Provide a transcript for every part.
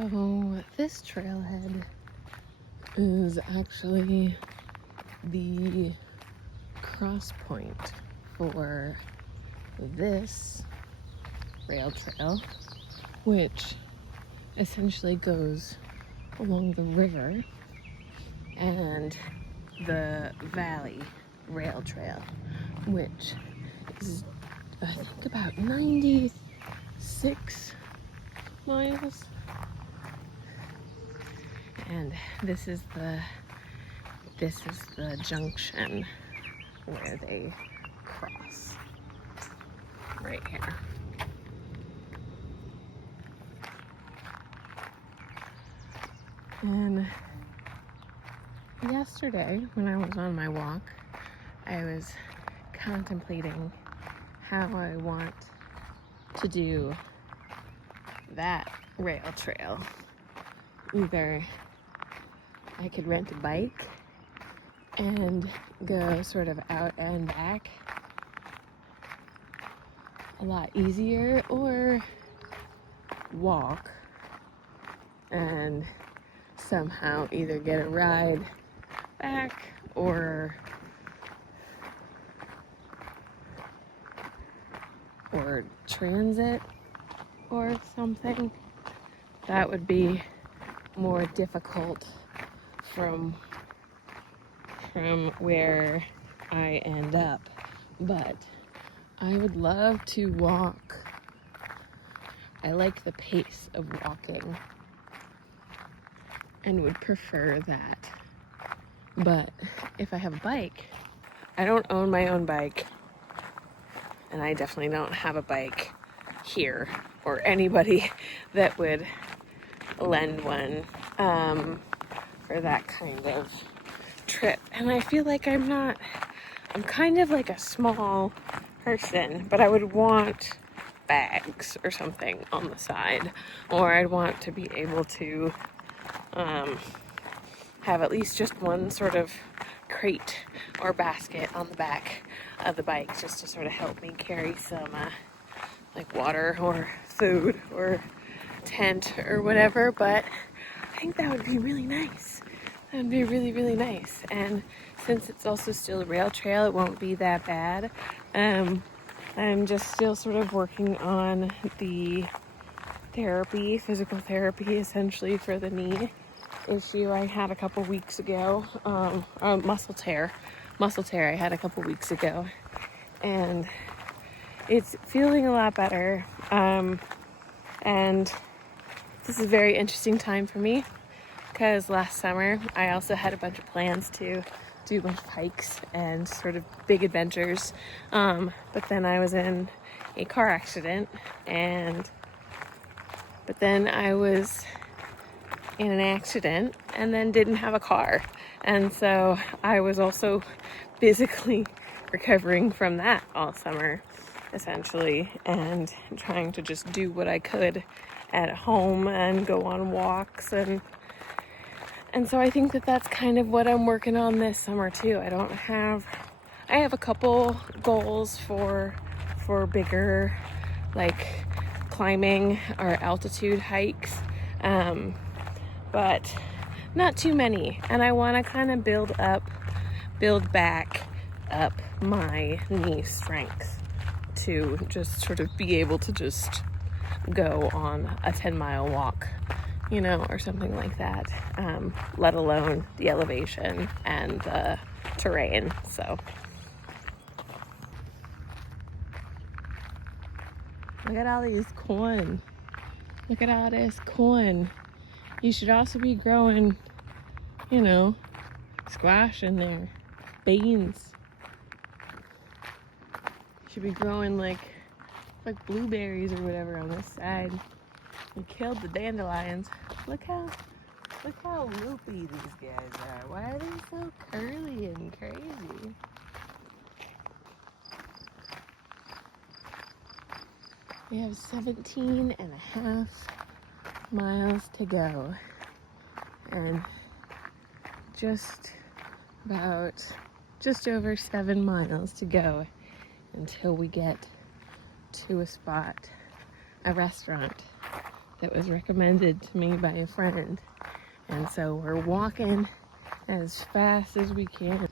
So this trailhead is actually the cross point for this rail trail, which essentially goes along the river, and the valley rail trail, which is I think about 96 miles. And this is the junction where they cross right here. And yesterday when I was on my walk, I was contemplating how I want to do that rail trail. Either I could rent a bike and go sort of out and back a lot easier, or walk and somehow either get a ride back or transit or something. That would be more difficult from where I end up, but I would love to walk. I like the pace of walking and would prefer that. But if I have a bike, I don't own my own bike, and I definitely don't have a bike here or anybody that would lend one for that kind of trip. And I feel like I'm kind of like a small person, but I would want bags or something on the side, or I'd want to be able to have at least just one sort of crate or basket on the back of the bike, just to sort of help me carry some like water or food or tent or whatever. But I think that would be really nice. That would be really, really nice. And since it's also still a rail trail, it won't be that bad. I'm just still sort of working on the physical therapy, essentially, for the knee issue I had a couple weeks ago. Muscle tear I had a couple weeks ago. And it's feeling a lot better. And this is a very interesting time for me, because last summer I also had a bunch of plans to do a bunch of hikes and sort of big adventures, but then I was in a car accident, but then I was in an accident and then didn't have a car, and so I was also physically recovering from that all summer, essentially, and trying to just do what I could at home and go on walks, and so I think that that's kind of what I'm working on this summer too. I have a couple goals for bigger, like climbing or altitude hikes, but not too many. And I want to kind of build back up my knee strength to just sort of be able to just go on a 10-mile walk, or something like that, let alone the elevation and the terrain. So look at all these corn. Look at all this corn. You should also be growing, squash in there, beans. You should be growing like blueberries or whatever on this side. We killed the dandelions. Look how loopy these guys are. Why are they so curly and crazy? We have 17 and a half miles to go, and just over 7 miles to go until we get to a restaurant that was recommended to me by a friend. And so we're walking as fast as we can.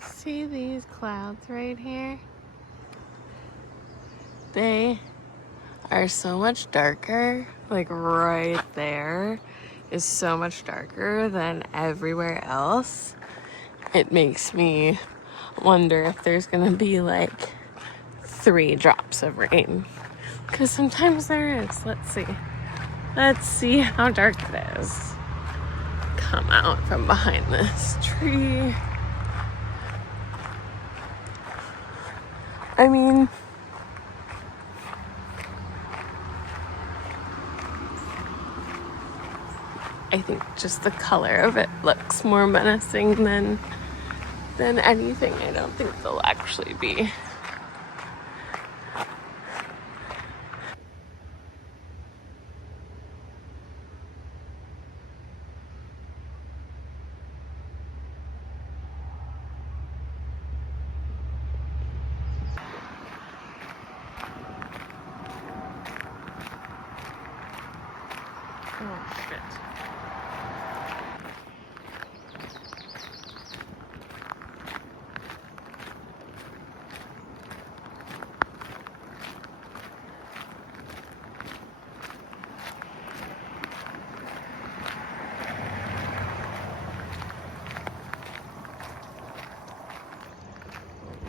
See these clouds right here? They are so much darker. Like right there is so much darker than everywhere else. It makes me wonder if there's gonna be like 3 drops of rain. Because sometimes there is. Let's see. Let's see how dark it is. Come out from behind this tree. I mean, I think just the color of it looks more menacing than anything. I don't think they'll actually be. Oh, shit.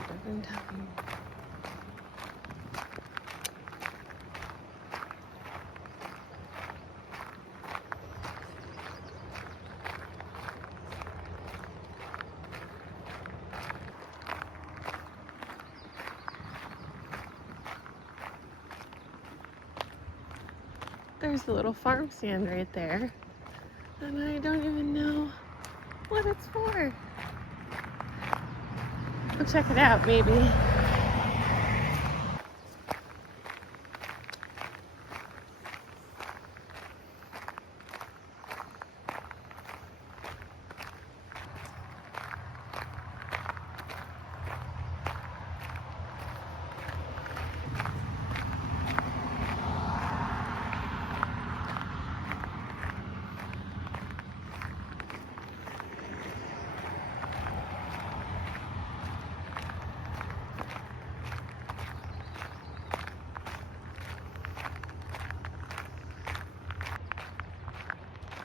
Doesn't tell me. There's a little farm stand right there, and I don't even know what it's for. We'll check it out, maybe.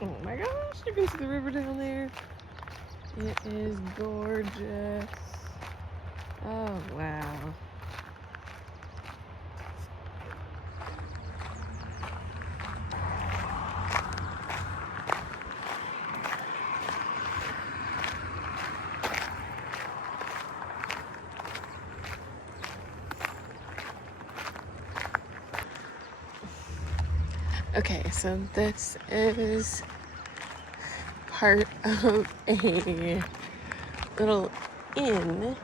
Oh my gosh, you can see the river down there. It is gorgeous. Oh, wow. Okay, so this is part of a little inn,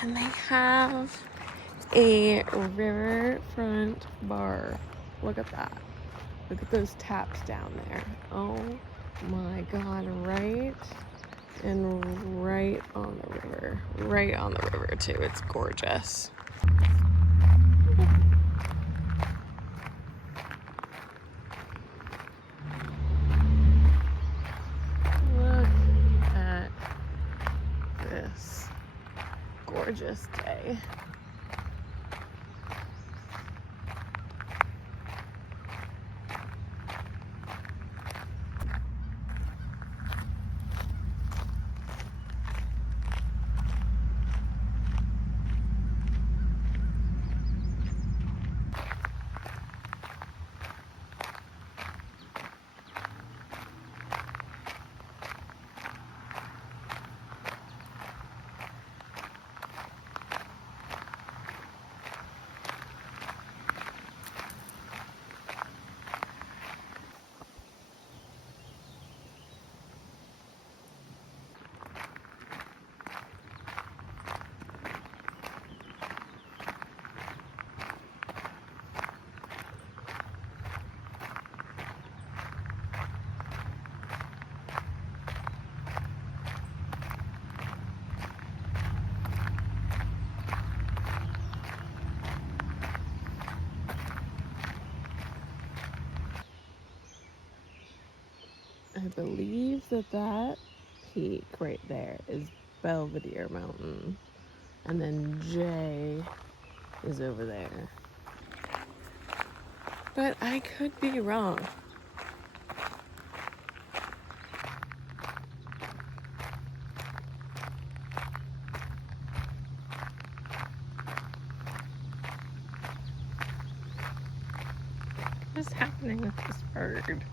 and they have a riverfront bar. Look at that. Look at those taps down there. Oh my god, right? And right on the river. Right on the river, too. It's gorgeous. Look at this gorgeous day. I believe that peak right there is Belvedere Mountain. And then J is over there. But I could be wrong. What's happening with this bird?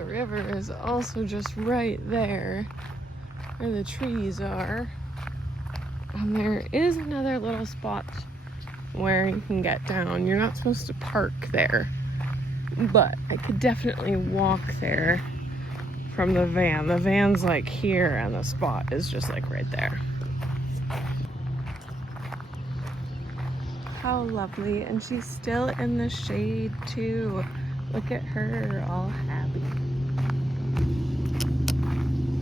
The river is also just right there where the trees are. And there is another little spot where you can get down. You're not supposed to park there, but I could definitely walk there from the van. The van's like here and the spot is just like right there. How lovely. And she's still in the shade too. Look at her, all happy.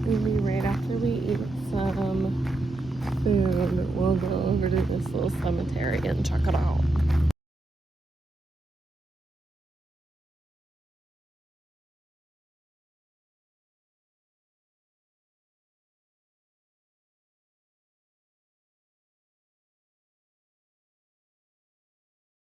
Maybe right after we eat some food, we'll go over to this little cemetery and check it out.